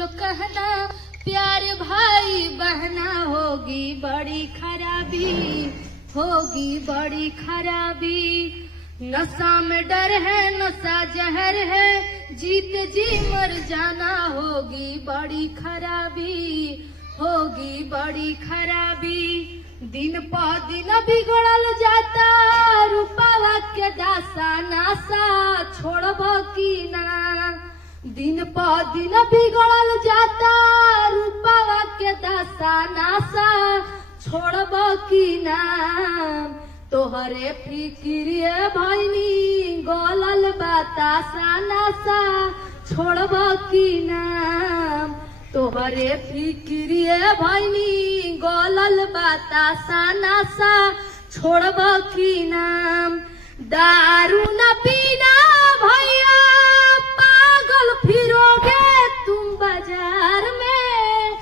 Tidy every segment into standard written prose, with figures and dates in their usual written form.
बोलो कहना प्यार भाई बहना होगी बड़ी खराबी, होगी बड़ी खराबी। नशा में डर है नशा जहर है, जीत जी मर जाना होगी बड़ी खराबी, होगी बड़ी खराबी। दिन प दिन बिगड़ल जाता रूपावा के दासा, नासा छोड़ब की ना। दिन प दिन बिगड़ल जाता रूपावा के दासा, नासा छोड़ब की ना। तोहरे फिक्रिए भैनी गलल बतासा, नासा छोड़ब की ना। तोहरे फिक्रिए भैनी गलल बतासा, नासा छोड़ब की ना। दारू न पीना भैया पागल फिरोगे तुम बाजार में,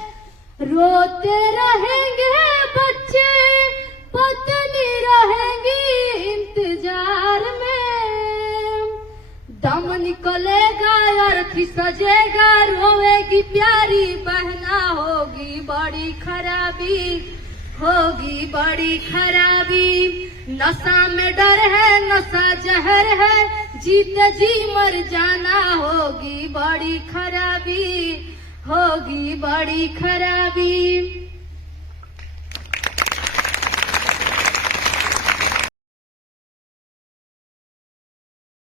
रोते रहेंगे बच्चे पत्नी रहेंगी इंतजार में। दम निकलेगा अर्थी सजेगा रोएगी प्यारी बहना, होगी बड़ी खराबी, होगी बड़ी खराबी। नशा में डर है नशा जहर है, जीते जी मर जाना होगी बड़ी खराबी, होगी बड़ी खराबी।